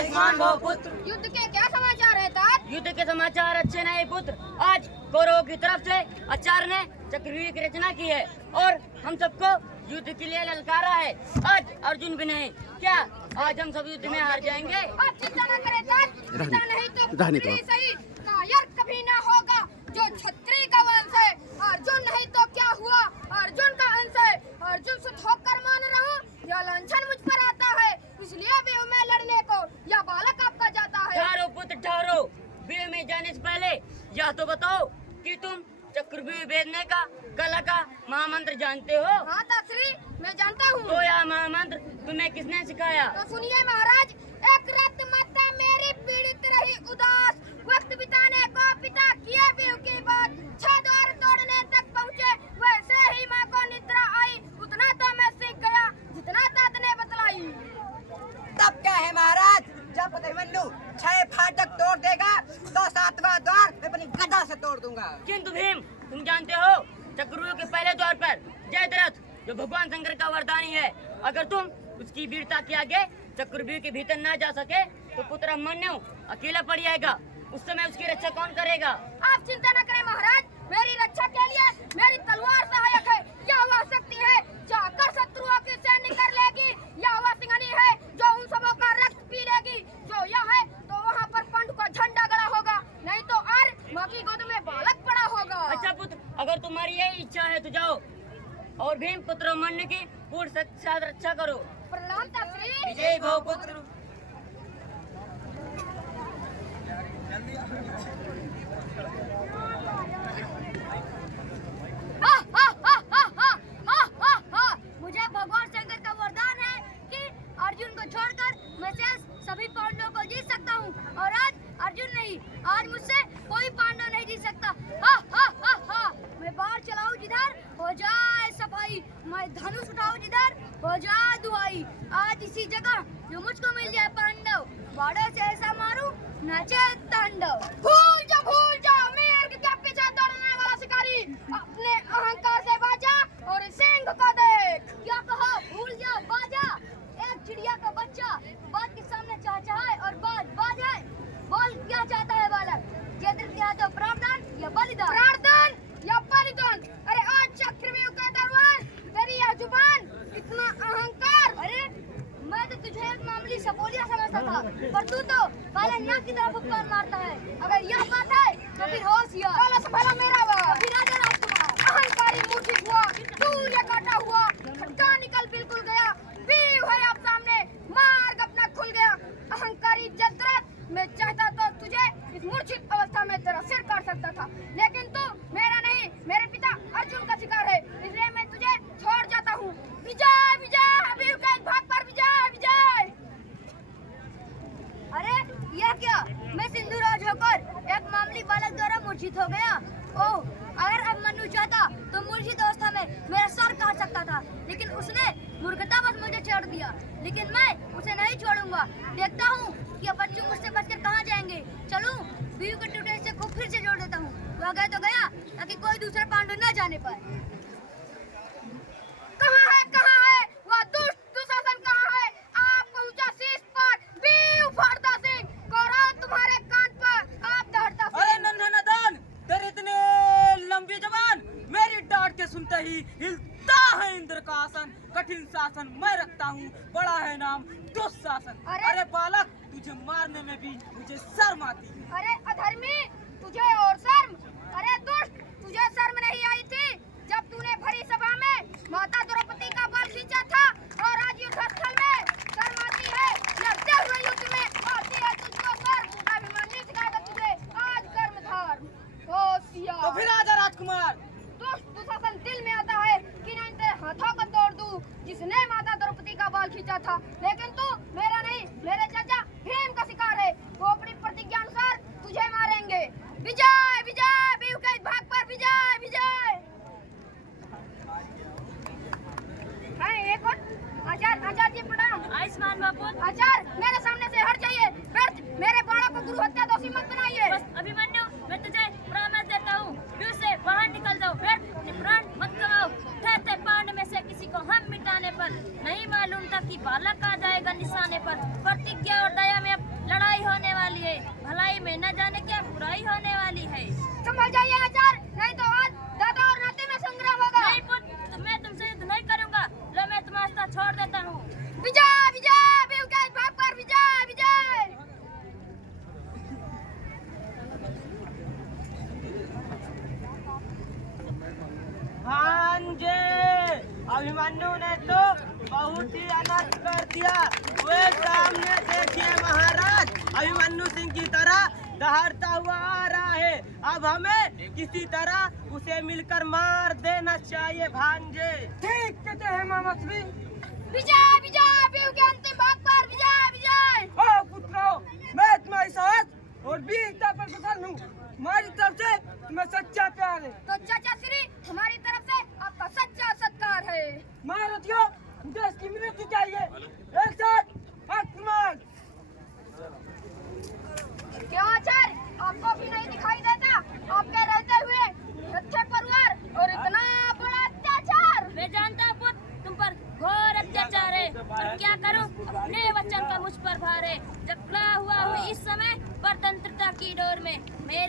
आयुष्मान भव पुत्र। युद्ध के क्या समाचार है तात? युद्ध के समाचार अच्छे नहीं पुत्र। आज कौरवों की तरफ से आचार्य ने चक्रव्यूह की रचना की है और हम सबको युद्ध के लिए ललकारा है। आज अर्जुन भी नहीं, क्या आज हम सब युद्ध में हार जाएंगे? आप चिंता न करें तात, चिंता नहीं तो पुत्री सही कायर कभी न होगा जो क्षत्रिय का वंश है। अर्जुन नहीं तो क्या हुआ, अर्जुन का अंश है। अर्जुन से ठोकर मान रहा हूँ, यह लांछन मुझ पर आता है, इसलिए भी मैं लड़ने को यह बालक आपका जाता है। ठहरो पुत्र ठहरो, वीर में जाने से पहले यह तो बताओ कि तुम चक्रव्यूह भेदने का कला का महामंत्र जानते हो? हाँ ताश्री, मैं जानता हूँ। तो यह महामंत्र तुम्हें किसने सिखाया? तो सुनिए महाराज, एक रात माता मेरी पीड़ित रही उदास, वक्त बिताने को पिता किए भी की बात, 6 द्वार तोड़ने तक पहुँचे, वैसे ही माँ को निद्रा आई, उतना तो मैं सीख गया जितना तात ने बतलाई। तब क्या है महाराज, जब अभिमन्यु 6 फाटक तोड़ देगा तो 7वां द्वार मैं अपनी गदा से तोड़ दूंगा। किंतु भीम, तुम जानते हो चक्रव्यूह के पहले द्वार पर जयद्रथ जो भगवान शंकर का वरदानी है, अगर तुम उसकी वीरता के आगे चक्रव्यूह के भीतर न जा सके तो पुत्र अभिमन्यु अकेला पड़ जाएगा। उस समय उसकी रक्षा कौन करेगा? आप चिंता न करें महाराज, मेरी रक्षा के लिए मेरी तलवार सहायक है। यह वह शक्ति है जाकर शत्रुओं की सैन्य कर लेगी, यह वह सिंघनी है जो उन सबों का रक्त पी लेगी। जो यह है तो वहाँ पर पंड का झंडा गड़ा होगा, नहीं तो आर्य माँ की गोद में बालक पड़ा होगा। अच्छा पुत्र, अगर तुम्हारी यही इच्छा है तो जाओ और भीम पुत्र अभिमन्यु की पूर्ण साथ रक्षा करो। प्रणाम ताश्री। विजय भव पुत्र। मुझे भगवान शंकर का वरदान है कि अर्जुन को छोड़कर मैं शेष सभी पांडवों को जीत सकता हूँ, और आज अर्जुन नहीं, आज मुझसे कोई पांडव नहीं जीत सकता। मैं बाढ़ चलाऊं जिधर हो जाए सफाई, मैं धनुष उठाऊं जिधर हो जाए दुहाई। आज इसी जगह जो मुझको मिल जाए पांडव, बाड़े से ऐसा मारूं नाचे तांडव। भूल जा मेरे के पीछे दौड़ने वाला शिकारी, अपने अहंकार से बाजा और सिंह को देख। क्या कहा? भूल जा बाजा, एक चिड़िया का बच्चा बात के सामने चहचहाए और बाज है। बोल क्या चाहता है बालक? जयद्रथ या तो प्रावधान या बलिदान? प्रावधान या बलिदान? अरे आज चक्रव्यूह का दरबार, तेरी यह जुबान, इतना अहंकार। अरे मैं तो तुझे एक मामूली सपोलिया समझता था, पर तू तो काले नाग की तरफ उपकार मारता है। अगर यह बात है तो फिर होशियार, काला सफला मेरा हुआ, फिर राजा राजकुमार अहंकारी मूर्छित हुआ, सूर्य काटा हुआ, खटका निकल बिल्कुल गया, वीर है आप सामने, मार्ग अपना खुल गया। अहंकारी जयद्रथ, मैं चाहता तो तुझे इस मूर्छित अवस्था में तेरा सिर काट सकता था, लेकिन तू मेरा नहीं, मेरे पिता अर्जुन का शिकार है, इसलिए मैं तुझे छोड़ जाता हूँ। विजय विजय, अभी के भाग पर विजय विजय। अरे यह क्या? मैं सिंधुराज होकर एक मामूली बालक द्वारा मूर्छित हो गया। ओह, अगर अभिमन्यु चाहता तो मूर्छित अवस्था में मेरा सर काट सकता था, लेकिन उसने मूर्खतावश मुझे छोड़ दिया, लेकिन मैं उसे नहीं छोड़ूंगा। देखता हूँ कि अब बच्चों मुझसे बचकर कहाँ जाएंगे। चलूं, बीवी के टूटे हिस्से को फिर से जोड़ देता हूँ। वह गया तो गया, ताकि कोई दूसरा पांडव न जाने पाए। कहाँ है वह दुष्ट दुशासन? कहाँ है? आप पहुँचा शीश पर, बीव फाड़ता सिंह, कौरव तुम्हारे कान पर आप दहड़ता सिंह। अरे नन्हा नादान, तेरे इतने लंबी जबान, मेरी डांट के सुनते ही हिलता है इंद्र का आसन। कठिन शासन मैं रखता हूँ, बड़ा है नाम दुशासन। अरे बालक, तुझे मारने में भी मुझे शर्म आती है। अरे अधर्मी, तुझे और शर्म? अरे दुष्ट, तुझे शर्म नहीं आई थी जब तूने भरी सभा में माता द्रौपदी का बल खींचा था, और आज युद्धस्थल में शर्म आती है? लड़ते हुए युद्ध में आती है तुझको शर्म? अभिमन्यु सिखाएगा तुझे आज कर्मधार। होशियार। तो फिर आजा राजकुमार। दुष्ट दुशासन दिल में आता है कि नहीं तेरे हाथों को तोड़ दूं, जिसने माता द्रौपदी का बाल खींचा था, लेकिन तू मेरा नहीं, मेरे चाचा भीम का शिकार है। वो अपनी प्रतिज्ञा अनुसार तुझे मारेंगे। विजय विजय, बीव के भाग पर विजय विजय। हाँ, एक और आचार्य जी प्रणाम। आयुष्मान बापू। आचार्य, मेरे सामने से हट जाइए, व्यर्थ मेरे बाड़ा को गुरु हत्या दोषी मत बनाइए। अभिमन्यु, मैं तुझे प्रॉमिस देता हूँ, व्यू से बाहर निकल जाओ, व्यर्थ प्राण मत कमाओ। ठहरते पांड में से किसी को हम मिटाने पर नहीं मालूम था कि बालक आ जाएगा निशाने पर। प्रतिज्ञा और दया में अब लड़ाई होने वाली है, भलाई में न जाने क्या बुराई होने वाली है। समझ जाइए आचार्य, नहीं तो आज दादा और नाते में संग्राम होगा। नहीं पुत्र, मैं तुमसे युद्ध नहीं करूंगा। लो मैं तुम्हारा रास्ता छोड़ देता हूँ। विजय विजय भीम के बाप पर विजय विजय। भांजे, अभिमन्यु ने तो बहुत ही अनर्थ कर दिया। वे सामने देखिए महाराज, अभिमन्यु सिंह की तरह दहाड़ता हुआ आ रहा है। अब हमें किसी तरह उसे मिलकर मार देना चाहिए भांजे। ठीक कहते हैं मामा श्री। विजय विजय भीम के अंतिम भाग पर विजय विजय। ओ पुत्रों, मैं तुम्हारी साहस और वीरता पर प्रसन्न हूँ। हमारी तरफ से तुम्हें सच्चा प्यार है। तो चाचा श्री, हमारी तरफ से आपका सच्चा सत्कार है। महारथियों, देश की मृत्यु चाहिए। एक साथ आक्रमण। क्या आचार्य, आपको भी नहीं दिखाई देता आपके रहते हुए अच्छे परिवार और इतना बड़ा अत्याचार? मैं जानता हूँ पुत्र, तुम पर घोर अत्याचार है, पर क्या करूँ, अपने वचन का मुझ पर भार है। जब खड़ा हुआ हूँ इस समय स्वतंत्रता की डोर में, मेरे